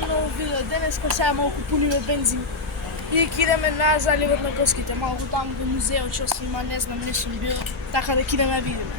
Имаме ново видео денеска, сега малку пуниме бензин и кидеме на заливот на Коските, малку таму до музеот, што снима, не знам, не сум бил, така да кидеме да видиме.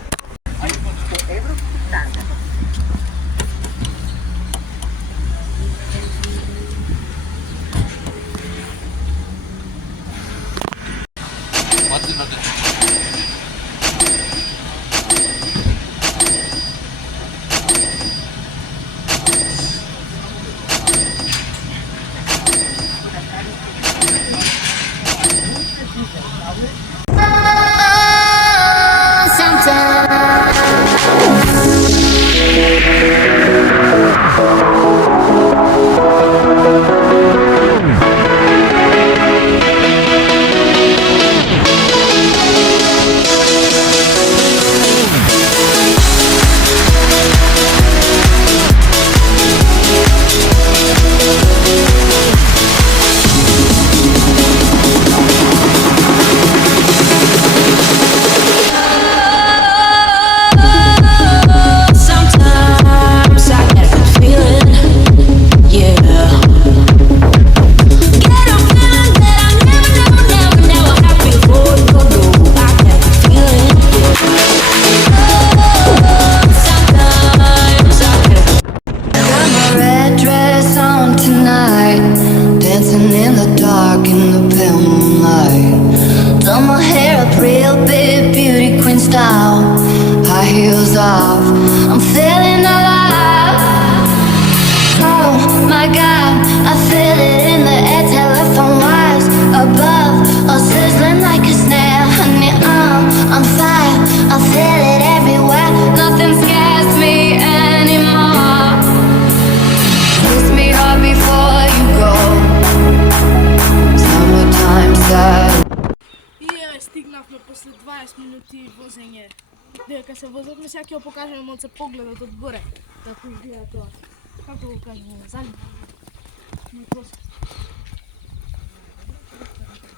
High heels off, I'm feeling alive. Oh my God, I feel it in the air, telephone wires above, all sizzling like a snare. Honey, I'm fire, I feel it everywhere. Nothing scares me anymore. Kiss me hard before you go. Summertime sad. Стигнавме после 20 минути возење. Дека се возевме, сега ќе го покажеме малце погледот од горе. Како изгледа тоа. Како го кажеме, залив.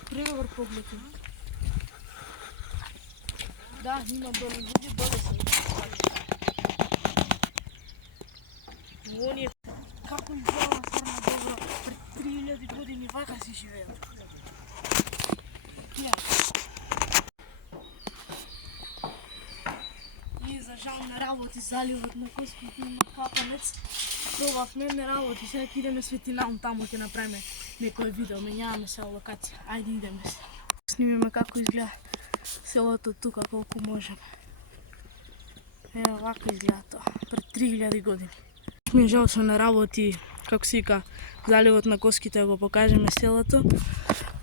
Превр поглед. Да, има долу луѓе, долу се. Оние како изгледа стварно добро. Пред 3000 години вака си живеат. За жал не работи заливот на Коските, има капанец. Пробавме, не работи, сега идеме светлинаум таму, ќе направиме некој видео, менјаваме се локација. Ајде идеме се. Снимиме како изгледа селото тука, колку можеме. Ево, вака изгледа тоа, пред 3000 години. Ми е жал што не работи, како се вика, заливот на Коските, да го покажеме селото.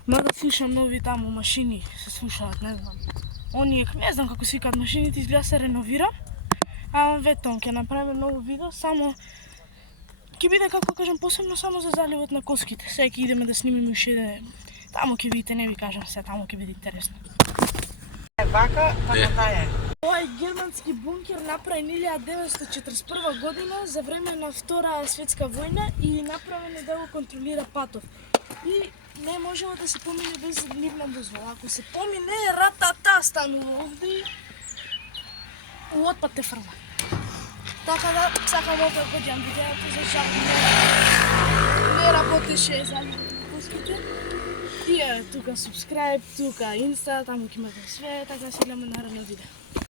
Мада слушам нови таму машини, се слушаат, не знам. Оние, не знам како се викаат машините, изгледа се реновира. А ветон, ќе направиме ново видео, само ќе биде, како кажам, посебно само за заливот на Коските. Сега ќе идеме да снимиме уште еден. Таму ќе видите, не ви кажам се, таму ќе биде интересно. Вака, тамо таа е. Ова е германски бункер направен 1941 година за време на Втора светска војна и направен е да го контролира патов. И не можело да се помине без нивна дозвола. Ако се помине, ратата станува овде и отпад те фрла. Така да, сакам да годјам видеото, за жал не работеше заливот на Коските. И е тука subscribe, тука инста, таму ќе имате све, така се гледаме наредно видео.